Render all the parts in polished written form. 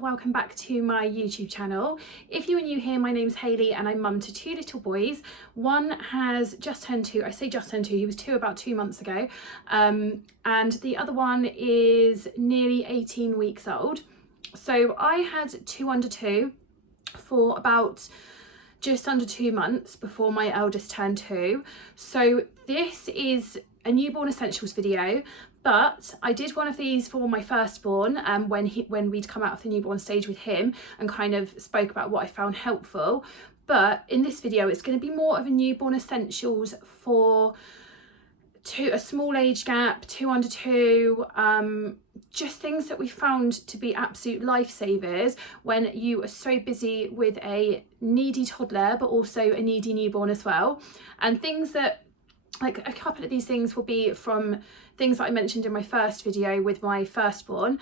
welcome back to my YouTube channel. If you are new here, my name's Hayley and I'm mum to two little boys. One has just turned 2, I say just turned 2, he was 2 about 2 months ago, and the other one is nearly 18 weeks old. So I had 2 under 2 for about just under 2 months before my eldest turned 2. So this is a newborn essentials video, but I did one of these for my firstborn when we'd come out of the newborn stage with him and kind of spoke about what I found helpful. But in this video it's going to be more of a newborn essentials for a small age gap, 2 under 2, just things that we found to be absolute lifesavers when you are so busy with a needy toddler but also a needy newborn as well. And things that, like, a couple of these things will be from things that I mentioned in my first video with my firstborn.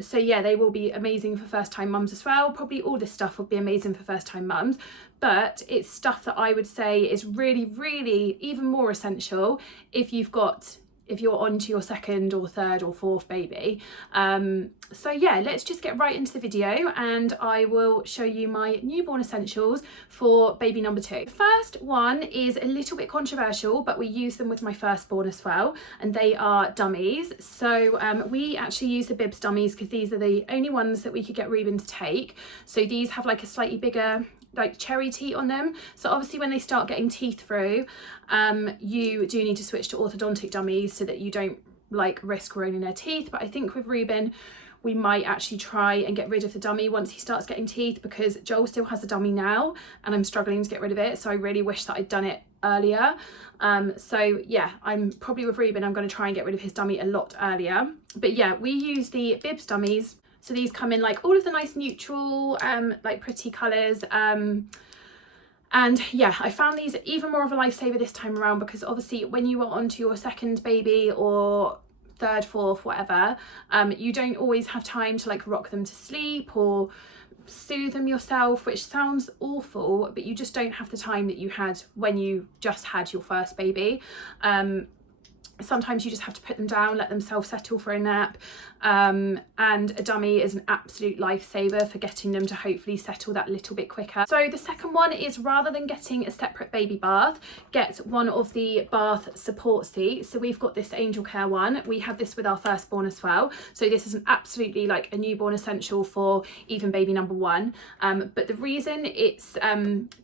So yeah, they will be amazing for first time mums as well. Probably all this stuff will be amazing for first time mums, but it's stuff that I would say is really, really even more essential if you're on to your second or third or fourth baby. So yeah, let's just get right into the video and I will show you my newborn essentials for baby number 2. First one is a little bit controversial, but we use them with my firstborn as well, and they are dummies. So we actually use the bibs dummies because these are the only ones that we could get Reuben to take. So these have like a slightly bigger like cherry teat on them, so obviously when they start getting teeth through, you do need to switch to orthodontic dummies so that you don't like risk ruining their teeth. But I think with Reuben we might actually try and get rid of the dummy once he starts getting teeth, because Joel still has a dummy now and I'm struggling to get rid of it, so I really wish that I'd done it earlier. So yeah, I'm probably with Reuben I'm going to try and get rid of his dummy a lot earlier. But yeah, we use the bibs dummies. So these come in like all of the nice neutral, like pretty colours. And yeah, I found these even more of a lifesaver this time around, because obviously when you are onto your second baby or third, fourth, whatever, you don't always have time to like rock them to sleep or soothe them yourself, which sounds awful, but you just don't have the time that you had when you just had your first baby. Sometimes you just have to put them down, let them self-settle for a nap, and a dummy is an absolute lifesaver for getting them to hopefully settle that little bit quicker. So the second one is, rather than getting a separate baby bath, get one of the bath support seats. So we've got this Angel Care one. We had this with our firstborn as well, so this is an absolutely like a newborn essential for even baby number 1. But the reason it's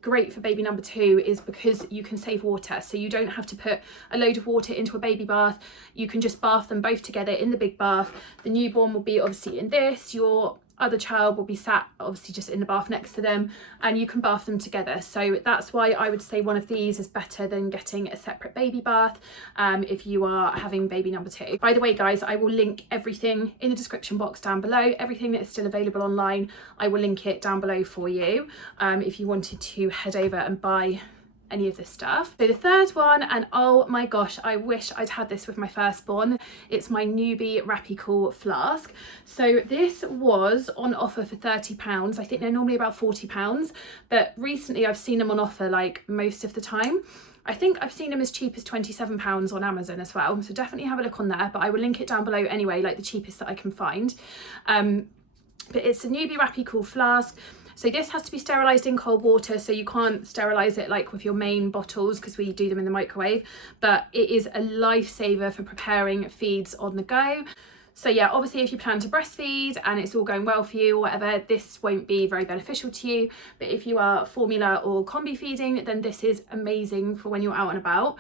great for baby number 2 is because you can save water, so you don't have to put a load of water into a baby bath. You can just bath them both together in the big bath. The newborn will be obviously in this, your other child will be sat obviously just in the bath next to them, and you can bath them together. So that's why I would say one of these is better than getting a separate baby bath if you are having baby number 2. By the way guys, I will link everything in the description box down below. Everything that is still available online, I will link it down below for you if you wanted to head over and buy any of this stuff. So the third one, and oh my gosh, I wish I'd had this with my firstborn, it's my newbie Rappy Cool flask. So this was on offer for £30. I think they're normally about £40, but recently I've seen them on offer like most of the time. I think I've seen them as cheap as £27 on Amazon as well, so definitely have a look on there, but I will link it down below anyway, like the cheapest that I can find. But it's a newbie Rappy Cool flask. So this has to be sterilised in cold water, so you can't sterilise it like with your main bottles because we do them in the microwave, but it is a lifesaver for preparing feeds on the go. So yeah, obviously if you plan to breastfeed and it's all going well for you or whatever, this won't be very beneficial to you. But if you are formula or combi feeding, then this is amazing for when you're out and about.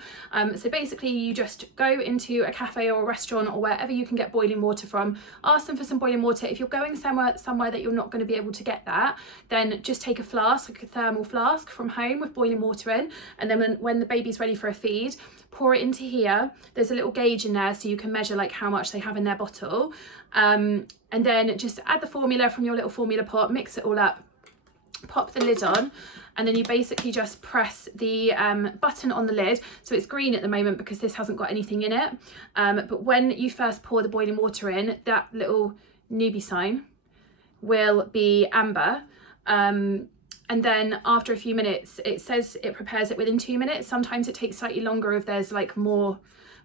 So basically you just go into a cafe or a restaurant or wherever you can get boiling water from, ask them for some boiling water. If you're going somewhere that you're not going to be able to get that, then just take a flask, like a thermal flask from home with boiling water in, and then when the baby's ready for a feed, pour it into here. There's a little gauge in there so you can measure like how much they have in their bottle, and then just add the formula from your little formula pot, mix it all up, pop the lid on, and then you basically just press the button on the lid. So it's green at the moment because this hasn't got anything in it, but when you first pour the boiling water in, that little newbie sign will be amber, and then after a few minutes, it says it prepares it within 2 minutes. Sometimes it takes slightly longer if there's like more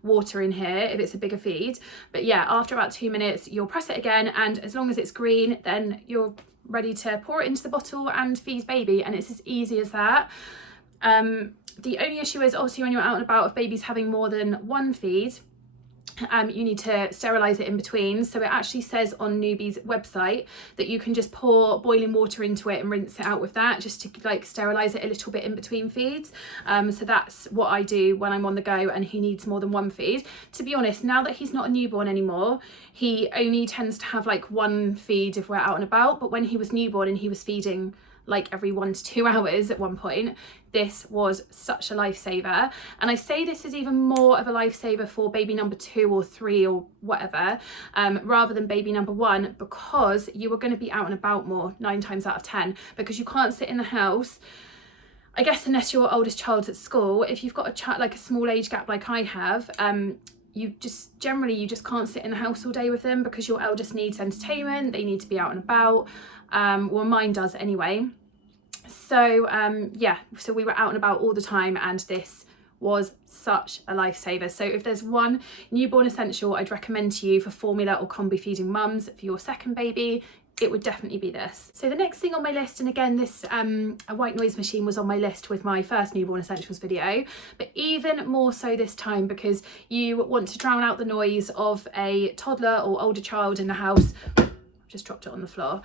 water in here, if it's a bigger feed. But yeah, after about 2 minutes, you'll press it again, and as long as it's green, then you're ready to pour it into the bottle and feed baby, and it's as easy as that. The only issue is obviously when you're out and about, if baby's having more than one feed, you need to sterilize it in between. So it actually says on Newbie's website that you can just pour boiling water into it and rinse it out with that, just to like sterilize it a little bit in between feeds. So that's what I do when I'm on the go and he needs more than one feed. To be honest, now that he's not a newborn anymore, he only tends to have like one feed if we're out and about. But when he was newborn and he was feeding like every 1 to 2 hours at one point, this was such a lifesaver. And I say this is even more of a lifesaver for baby number 2 or 3 or whatever, rather than baby number 1, because you are going to be out and about more 9 times out of 10, because you can't sit in the house, I guess, unless your oldest child's at school. If you've got a child like a small age gap like I have, you just can't sit in the house all day with them, because your eldest needs entertainment, they need to be out and about. Well, mine does anyway. So yeah, so we were out and about all the time, and this was such a lifesaver. So if there's one newborn essential I'd recommend to you for formula or combi feeding mums for your second baby, it would definitely be this. So the next thing on my list, and again this a white noise machine was on my list with my first newborn essentials video, but even more so this time, because you want to drown out the noise of a toddler or older child in the house. Just dropped it on the floor.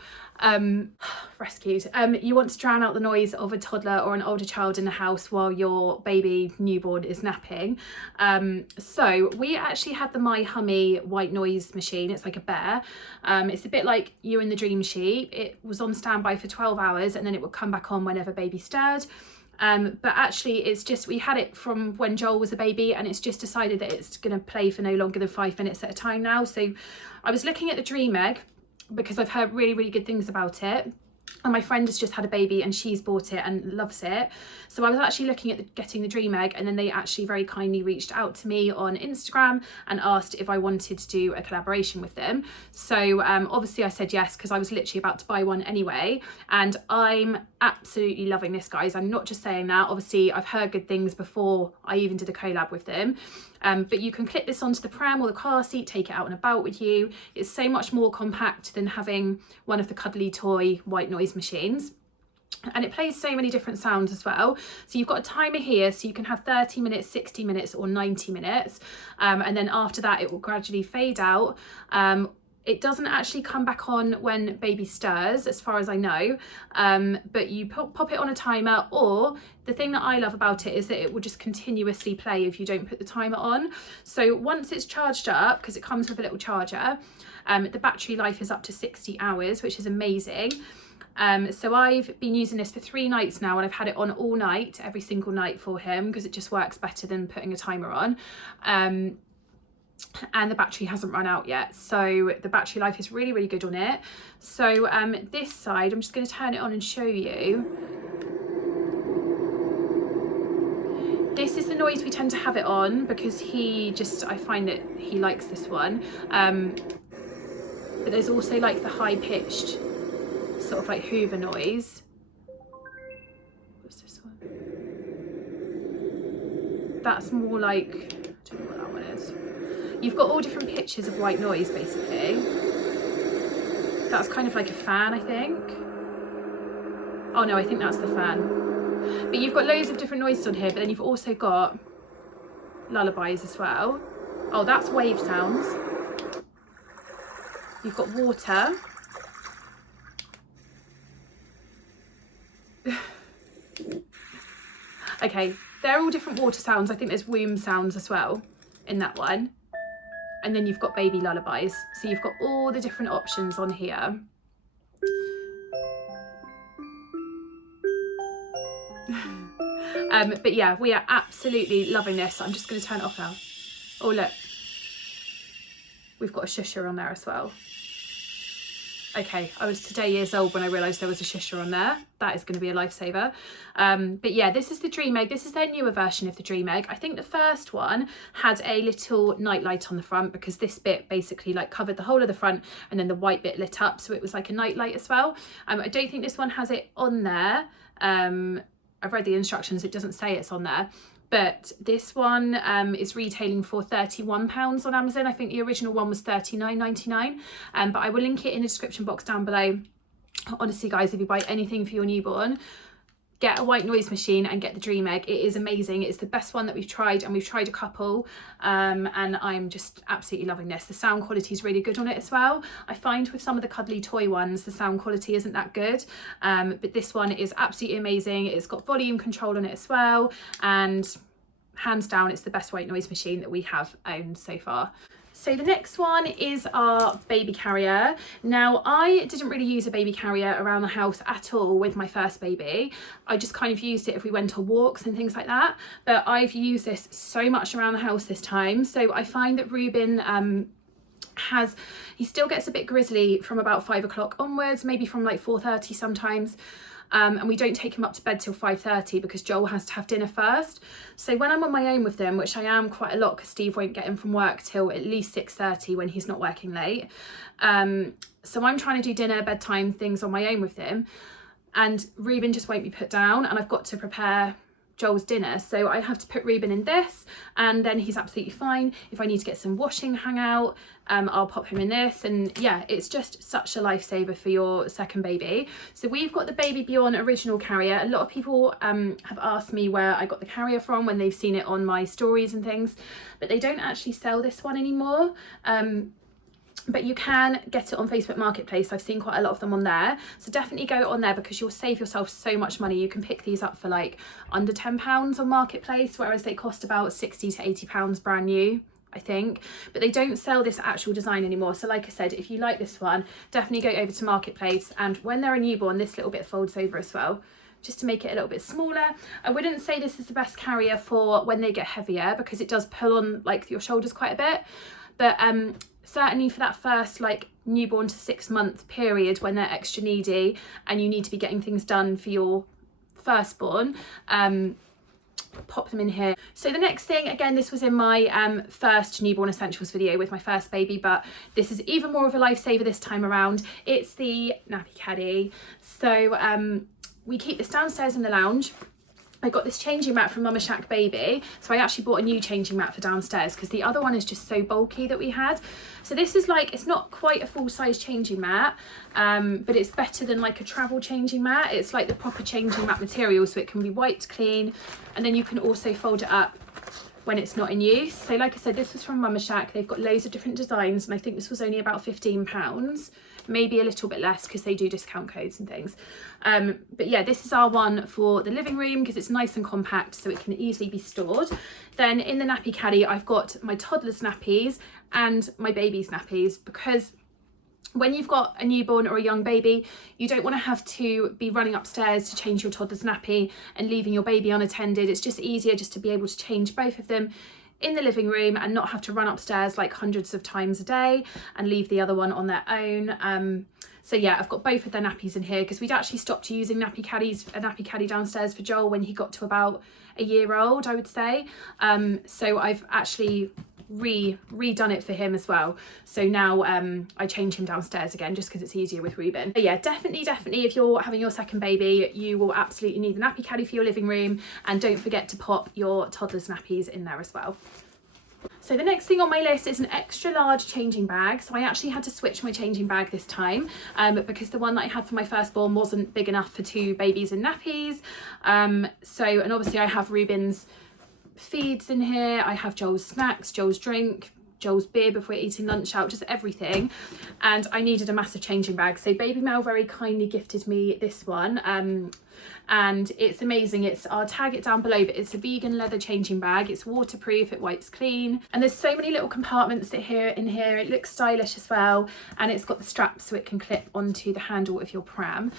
Rescued. You want to drown out the noise of a toddler or an older child in the house while your baby newborn is napping. So we actually had the My Hummy white noise machine. It's like a bear. It's a bit like You and the Dream Sheep. It was on standby for 12 hours and then it would come back on whenever baby stirred. But actually it's just, we had it from when Joel was a baby, and it's just decided that it's going to play for no longer than 5 minutes at a time now. So I was looking at the Dream Egg, because I've heard really, really good things about it. And my friend has just had a baby and she's bought it and loves it. So I was actually looking at getting the Dream Egg, and then they actually very kindly reached out to me on Instagram and asked if I wanted to do a collaboration with them. So obviously I said yes, because I was literally about to buy one anyway. And I'm absolutely loving this, guys. I'm not just saying that. Obviously I've heard good things before I even did a collab with them. But you can clip this onto the pram or the car seat, take it out and about with you. It's so much more compact than having one of the cuddly toy white noise machines. And it plays so many different sounds as well. So you've got a timer here, so you can have 30 minutes, 60 minutes or 90 minutes. And then after that, it will gradually fade out. It doesn't actually come back on when baby stirs, as far as I know, but you pop it on a timer, or the thing that I love about it is that it will just continuously play if you don't put the timer on. So once it's charged up, because it comes with a little charger, the battery life is up to 60 hours, which is amazing. So I've been using this for 3 nights now, and I've had it on all night, every single night for him, because it just works better than putting a timer on. And the battery hasn't run out yet, so the battery life is really, really good on it. So this side, I'm just going to turn it on and show you. This is the noise we tend to have it on, because I find that he likes this one. But there's also like the high-pitched sort of like Hoover noise. What's this one? That's more like, I don't know what that one is. You've got all different pitches of white noise, basically. That's kind of like a fan, I think. Oh no, I think that's the fan. But you've got loads of different noises on here, but then you've also got lullabies as well. Oh, that's wave sounds. You've got water. Okay, they're all different water sounds. I think there's womb sounds as well in that one. And then you've got baby lullabies. So you've got all the different options on here. But yeah, we are absolutely loving this. I'm just going to turn it off now. Oh, look. We've got a shusher on there as well. Okay, I was today years old when I realised there was a shusher on there. That is going to be a lifesaver. But yeah, this is the Dream Egg. This is their newer version of the Dream Egg. I think the first one had a little night light on the front, because this bit basically like covered the whole of the front, and then the white bit lit up, so it was like a night light as well. I don't think this one has it on there. I've read the instructions, it doesn't say it's on there. But this one is retailing for £31 on Amazon. I think the original one was £39.99. But I will link it in the description box down below. Honestly, guys, if you buy anything for your newborn, get a white noise machine and get the Dream Egg. It is amazing. It's the best one that we've tried, and we've tried a couple, and I'm just absolutely loving this. The sound quality is really good on it as well. I find with some of the cuddly toy ones, the sound quality isn't that good, but this one is absolutely amazing. It's got volume control on it as well, and hands down, it's the best white noise machine that we have owned so far. So the next one is our baby carrier. Now, I didn't really use a baby carrier around the house at all with my first baby. I just kind of used it if we went on walks and things like that. But I've used this so much around the house this time. So I find that Ruben he still gets a bit grizzly from about 5 o'clock onwards, maybe from like 4:30 sometimes. And we don't take him up to bed till 5:30 because Joel has to have dinner first. So when I'm on my own with them, which I am quite a lot because Steve won't get him from work till at least 6:30 when he's not working late. So I'm trying to do dinner, bedtime things on my own with him, and Reuben just won't be put down, and I've got to prepare Joel's dinner. So I have to put Reuben in this, and then he's absolutely fine. If I need to get some washing hang out, I'll pop him in this, and yeah, it's just such a lifesaver for your second baby. So we've got the Baby Bjorn original carrier. A lot of people have asked me where I got the carrier from when they've seen it on my stories and things, but they don't actually sell this one anymore. But you can get it on Facebook Marketplace. I've seen quite a lot of them on there. So definitely go on there because you'll save yourself so much money. You can pick these up for like under £10 on Marketplace, whereas they cost about £60 to £80 brand new, I think. But they don't sell this actual design anymore. So like I said, if you like this one, definitely go over to Marketplace. And when they're a newborn, this little bit folds over as well, just to make it a little bit smaller. I wouldn't say this is the best carrier for when they get heavier because it does pull on like your shoulders quite a bit. But certainly for that first like newborn to 6 month period when they're extra needy and you need to be getting things done for your firstborn, pop them in here. So the next thing, again, this was in my first newborn essentials video with my first baby, but this is even more of a lifesaver this time around. It's the nappy caddy. So we keep this downstairs in the lounge. I got this changing mat from Mama Shack Baby, so I actually bought a new changing mat for downstairs because the other one is just so bulky that we had. So this is like, it's not quite a full-size changing mat, but it's better than like a travel changing mat. It's like the proper changing mat material, so it can be wiped clean, and then you can also fold it up when it's not in use. So like I said, this was from Mama Shack. They've got loads of different designs, and I think this was only about £15, maybe a little bit less because they do discount codes and things. But yeah, this is our one for the living room because it's nice and compact, so it can easily be stored. Then in the nappy caddy, I've got my toddler's nappies and my baby's nappies, because when you've got a newborn or a young baby, you don't want to have to be running upstairs to change your toddler's nappy and leaving your baby unattended. It's just easier just to be able to change both of them in the living room and not have to run upstairs like hundreds of times a day and leave the other one on their own. So yeah, I've got both of their nappies in here because we'd actually stopped using a nappy caddy downstairs for Joel when he got to about a year old, I would say. So I've actually redone it for him as well. So now I change him downstairs again just because it's easier with Reuben. But yeah, definitely if you're having your second baby, you will absolutely need the nappy caddy for your living room, and don't forget to pop your toddler's nappies in there as well. So the next thing on my list is an extra large changing bag. So I actually had to switch my changing bag this time because the one that I had for my firstborn wasn't big enough for 2 babies and nappies. And obviously I have Reuben's feeds in here, I have Joel's snacks, Joel's drink, Joel's bib if we're eating lunch out, just everything, and I needed a massive changing bag. So Baby Mel very kindly gifted me this one, and it's amazing. I'll tag it down below, but it's a vegan leather changing bag. It's waterproof, it wipes clean, and there's so many little compartments in here. It looks stylish as well, and it's got the straps so it can clip onto the handle of your pram.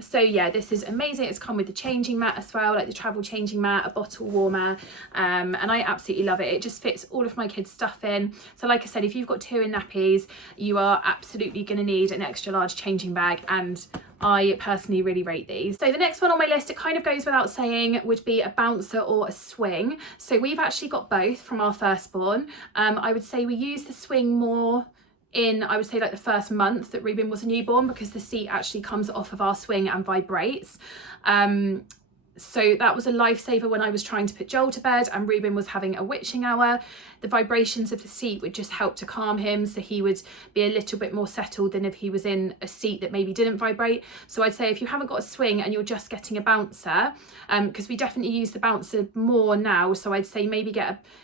So yeah, this is amazing. It's come with the changing mat as well, like the travel changing mat, a bottle warmer, and I absolutely love it. It just fits all of my kids' stuff in. So like I said, if you've got 2 in nappies, you are absolutely going to need an extra large changing bag, and I personally really rate these. So the next one on my list, it kind of goes without saying, would be a bouncer or a swing. So we've actually got both from our firstborn. I would say we use the swing more in, I would say, like the first month that Ruben was a newborn, because the seat actually comes off of our swing and vibrates. So that was a lifesaver when I was trying to put Joel to bed and Ruben was having a witching hour. The vibrations of the seat would just help to calm him, so he would be a little bit more settled than if he was in a seat that maybe didn't vibrate. So I'd say if you haven't got a swing and you're just getting a bouncer, because we definitely use the bouncer more now, so I'd say maybe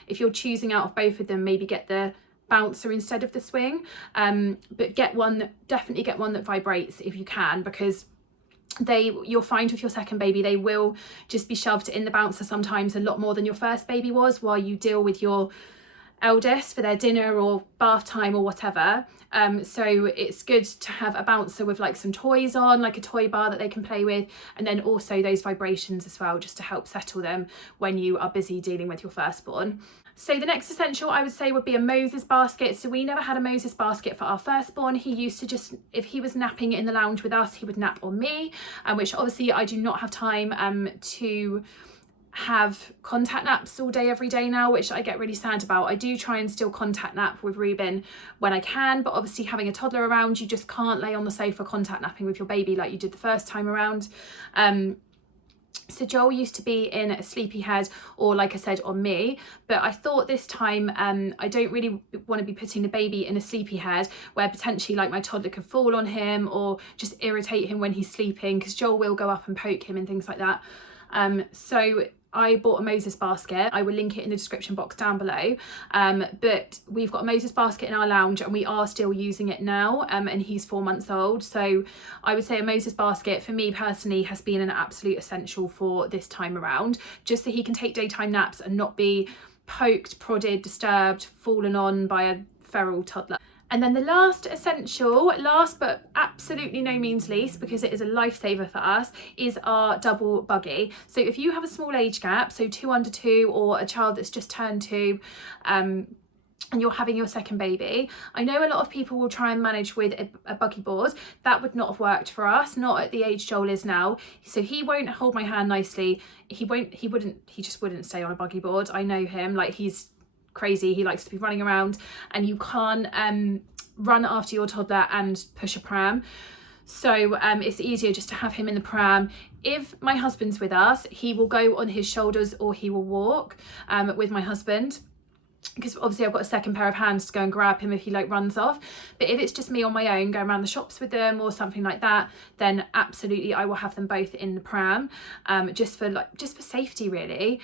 if you're choosing out of both of them, maybe get the bouncer instead of the swing, but definitely get one that vibrates if you can, because you'll find with your second baby they will just be shoved in the bouncer sometimes a lot more than your first baby was, while you deal with your eldest for their dinner or bath time or whatever. So it's good to have a bouncer with like some toys on, like a toy bar that they can play with, and then also those vibrations as well, just to help settle them when you are busy dealing with your firstborn. So the next essential I would say would be a Moses basket. So we never had a Moses basket for our firstborn. He used to just, if he was napping in the lounge with us, he would nap on me, which obviously I do not have time to have contact naps all day every day now, which I get really sad about. I do try and still contact nap with Ruben when I can, but obviously having a toddler around, you just can't lay on the sofa contact napping with your baby like you did the first time around. So Joel used to be in a sleepy head, or like I said, on me, but I thought this time I don't really want to be putting the baby in a sleepy head where potentially like my toddler could fall on him or just irritate him when he's sleeping, because Joel will go up and poke him and things like that. So I bought a Moses basket. I will link it in the description box down below. But we've got a Moses basket in our lounge and we are still using it now, and he's 4 months old. So I would say a Moses basket for me personally has been an absolute essential for this time around, just so he can take daytime naps and not be poked, prodded, disturbed, fallen on by a feral toddler. And then the last essential, last but absolutely no means least, because it is a lifesaver for us, is our double buggy. So if you have a small age gap, so 2 under 2 or a child that's just turned 2, and you're having your second baby, I know a lot of people will try and manage with a buggy board. That would not have worked for us, not at the age Joel is now. So he won't hold my hand nicely. He just wouldn't stay on a buggy board. I know him, like he's crazy. He likes to be running around, and you can't run after your toddler and push a pram. So it's easier just to have him in the pram. If my husband's with us, he will go on his shoulders or he will walk with my husband, because obviously I've got a second pair of hands to go and grab him if he like runs off. But if it's just me on my own going around the shops with them or something like that, then absolutely I will have them both in the pram, just for safety really.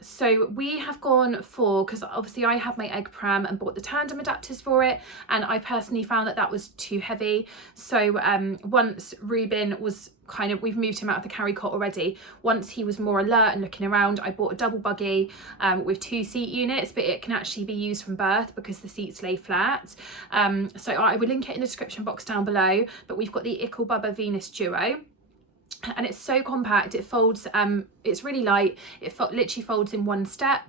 So we have gone for, because obviously I have my egg pram and bought the tandem adapters for it, and I personally found that was too heavy. So once Ruben was we've moved him out of the carry cot already. Once he was more alert and looking around, I bought a double buggy with 2 seat units, but it can actually be used from birth because the seats lay flat. So I will link it in the description box down below, but we've got the Ickle Bubba Venus Duo. And it's so compact, it folds, it's really light, it literally folds in 1 step,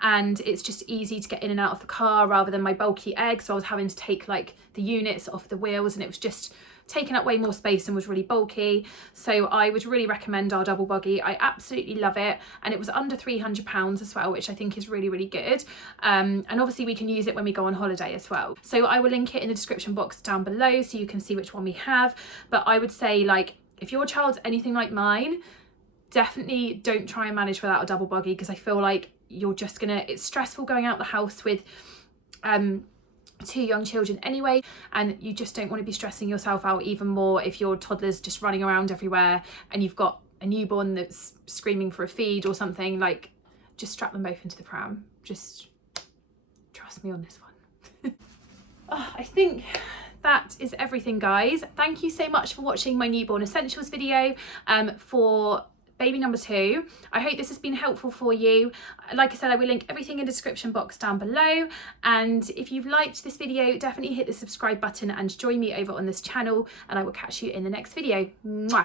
and it's just easy to get in and out of the car rather than my bulky egg. So I was having to take like the units off the wheels, and it was just taking up way more space and was really bulky. So I would really recommend our double buggy. I absolutely love it, and it was under £300 as well, which I think is really, really good. And obviously we can use it when we go on holiday as well. So I will link it in the description box down below so you can see which one we have. But I would say, like, if your child's anything like mine, definitely don't try and manage without a double buggy, because I feel like you're just it's stressful going out the house with 2 young children anyway, and you just don't want to be stressing yourself out even more if your toddler's just running around everywhere and you've got a newborn that's screaming for a feed or something. Like, just strap them both into the pram. Just trust me on this one. I think that is everything, guys. Thank you so much for watching my newborn essentials video for baby number 2. I hope this has been helpful for you. Like I said, I will link everything in the description box down below, and if you've liked this video, definitely hit the subscribe button and join me over on this channel, and I will catch you in the next video. Mwah.